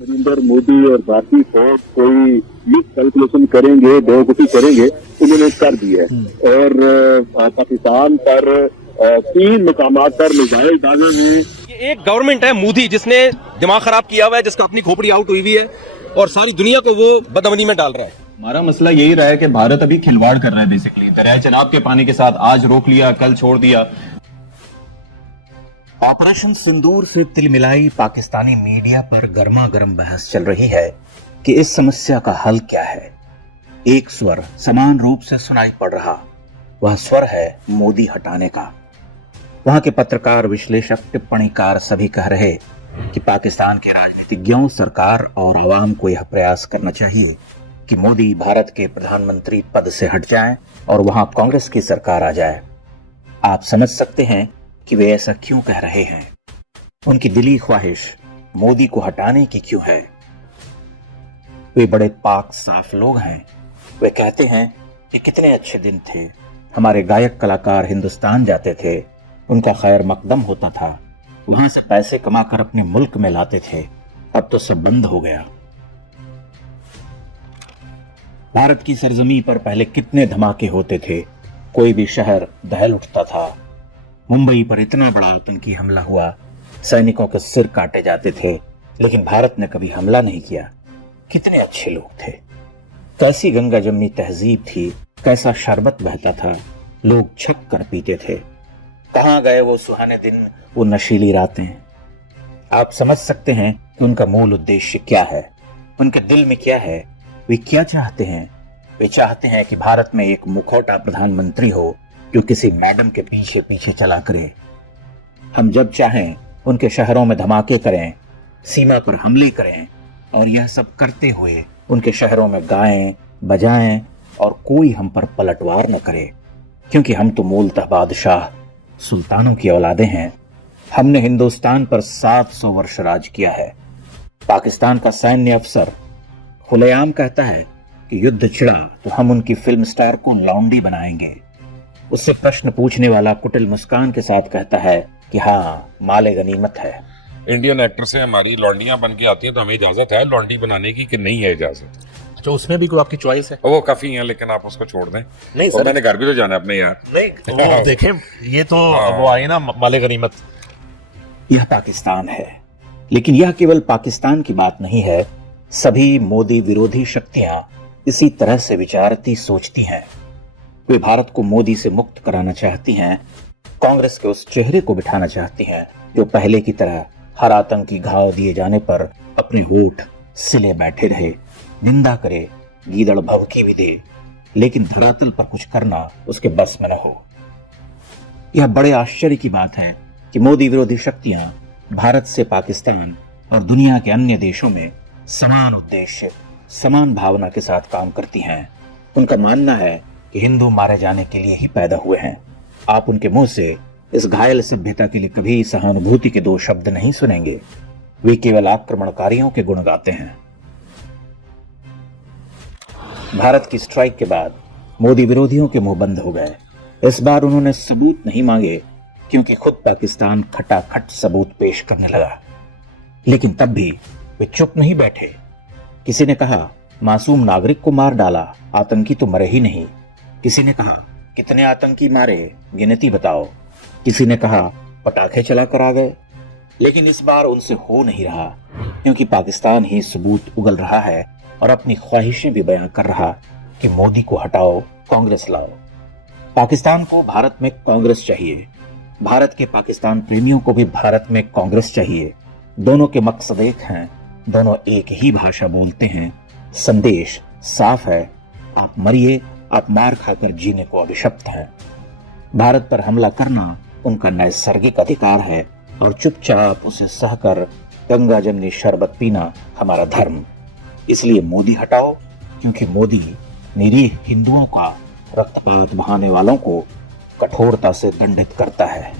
नरेंद्र मोदी और भारतीय फौज कोई मिस कैलकुलेशन करेंगे, बेवकूफी करेंगे, उन्होंने कर दी है। और पाकिस्तान पर 3 मुकामात पर मिसाइल दागे हैं। ये एक गवर्नमेंट है मोदी जिसने दिमाग खराब किया हुआ है, जिसका अपनी खोपड़ी आउट हुई हुई है और सारी दुनिया को वो बदअमनी में डाल रहा है। हमारा मसला यही रहा है कि भारत अभी खिलवाड़ कर रहा है। बेसिकली दरिया चनाब के पानी के साथ आज रोक लिया, कल छोड़ दिया। ऑपरेशन सिंदूर से तिलमिलाई पाकिस्तानी मीडिया पर गर्मा गर्म बहस चल रही है कि इस समस्या का हल क्या है। एक स्वर समान रूप से सुनाई पड़ रहा, वह स्वर है मोदी हटाने का। वहां के पत्रकार, विश्लेषक, टिप्पणीकार सभी कह रहे कि पाकिस्तान के राजनीतिज्ञों, सरकार और आवाम को यह प्रयास करना चाहिए कि मोदी भारत के प्रधानमंत्री पद से हट जाएं और वहां कांग्रेस की सरकार आ जाए। आप समझ सकते हैं कि वे ऐसा क्यों कह रहे हैं। उनकी दिली ख्वाहिश मोदी को हटाने की क्यों है। वे बड़े पाक साफ लोग हैं। वे कहते हैं कि कितने अच्छे दिन थे, हमारे गायक कलाकार हिंदुस्तान जाते थे, उनका खैर मकदम होता था, वहां से पैसे कमाकर अपने मुल्क में लाते थे, अब तो सब बंद हो गया। भारत की सरजमी पर पहले कितने धमाके होते थे, कोई भी शहर दहल उठता था। मुंबई पर इतना बड़ा आतंकी हमला हुआ, सैनिकों के सिर काटे जाते थे, लेकिन भारत ने कभी हमला नहीं किया। कितने अच्छे लोग थे, कैसी गंगा जमनी तहजीब थी, कैसा शरबत बहता था, लोग छक कर पीते थे। कहां गए वो सुहाने दिन, वो नशीली रातें। आप समझ सकते हैं कि उनका मूल उद्देश्य क्या है, उनके दिल में क्या है, वे क्या चाहते हैं। वे चाहते हैं कि भारत में एक मुखौटा प्रधानमंत्री हो जो किसी मैडम के पीछे पीछे चला करे। हम जब चाहें उनके शहरों में धमाके करें, सीमा पर हमले करें और यह सब करते हुए उनके शहरों में गाएं, बजाएं और कोई हम पर पलटवार न करे, क्योंकि हम तो मूलतः बादशाह सुल्तानों की औलादे हैं। हमने हिंदुस्तान पर 700 वर्ष राज किया है। पाकिस्तान का सैन्य अफसर खुलेआम कहता है कि युद्ध छिड़ा तो हम उनकी फिल्म स्टार को लौंडी बनाएंगे। उससे प्रश्न पूछने वाला कुटिल मुस्कान के साथ कहता है कि हाँ, माले गनीमत है। इंडियन एक्टर से हमारी लौंडियां बन के आती हैं तो हमें इजाजत है लौंडी बनाने की कि नहीं है इजाजत? तो उसमें भी कोई आपकी चॉइस है? वो काफी है, लेकिन आप उसको छोड़ दें। नहीं और सर, मैंने घर भी तो जाना है अपने यार। नहीं वो देखें, ये तो वो आई ना माले गनीमत। यह पाकिस्तान है, लेकिन यह केवल पाकिस्तान की बात नहीं है। सभी मोदी विरोधी शक्तियां इसी तरह से विचारती सोचती हैं। वे भारत को मोदी से मुक्त कराना चाहती हैं, कांग्रेस के उस चेहरे को बिठाना चाहती हैं जो पहले की तरह हर आतंकी घाव दिए जाने पर अपने होठ सिले बैठे रहे, निंदा करे, गीदड़ भभकी भी दे, लेकिन धरातल पर कुछ करना उसके बस में न हो। यह बड़े आश्चर्य की बात है कि मोदी विरोधी शक्तियां भारत से पाकिस्तान और दुनिया के अन्य देशों में समान उद्देश्य, समान भावना के साथ काम करती हैं। उनका मानना है कि हिंदू मारे जाने के लिए ही पैदा हुए हैं। आप उनके मुंह से इस घायल सभ्यता के लिए कभी सहानुभूति के 2 शब्द नहीं सुनेंगे। वे केवल आक्रमणकारियों के गुण गाते हैं। भारत की स्ट्राइक के बाद मोदी विरोधियों के मुंह बंद हो गए। इस बार उन्होंने सबूत नहीं मांगे, क्योंकि खुद पाकिस्तान खटाखट सबूत पेश करने लगा। लेकिन तब भी वे चुप नहीं बैठे। किसी ने कहा मासूम नागरिक को मार डाला, आतंकी तो मरे ही नहीं। किसी ने कहा कितने आतंकी मारे, गिनती बताओ। किसी ने कहा पटाखे चलाकर आ गए। लेकिन इस बार उनसे हो नहीं रहा, क्योंकि पाकिस्तान ही सबूत उगल रहा है और अपनी ख्वाहिशें भी बयां कर रहा कि मोदी को हटाओ, कांग्रेस लाओ। पाकिस्तान को भारत में कांग्रेस चाहिए, भारत के पाकिस्तान प्रेमियों को भी भारत में कांग्रेस चाहिए। दोनों के मकसद एक हैं, दोनों एक ही भाषा बोलते हैं। संदेश साफ है, आप मरिए, आप मार खाकर जीने को अभिशप्त हैं। भारत पर हमला करना उनका नैसर्गिक अधिकार है और चुपचाप उसे सहकर गंगा जमनी शरबत पीना हमारा धर्म। इसलिए मोदी हटाओ, क्योंकि मोदी निरीह हिंदुओं का रक्तपात बहाने वालों को कठोरता से दंडित करता है।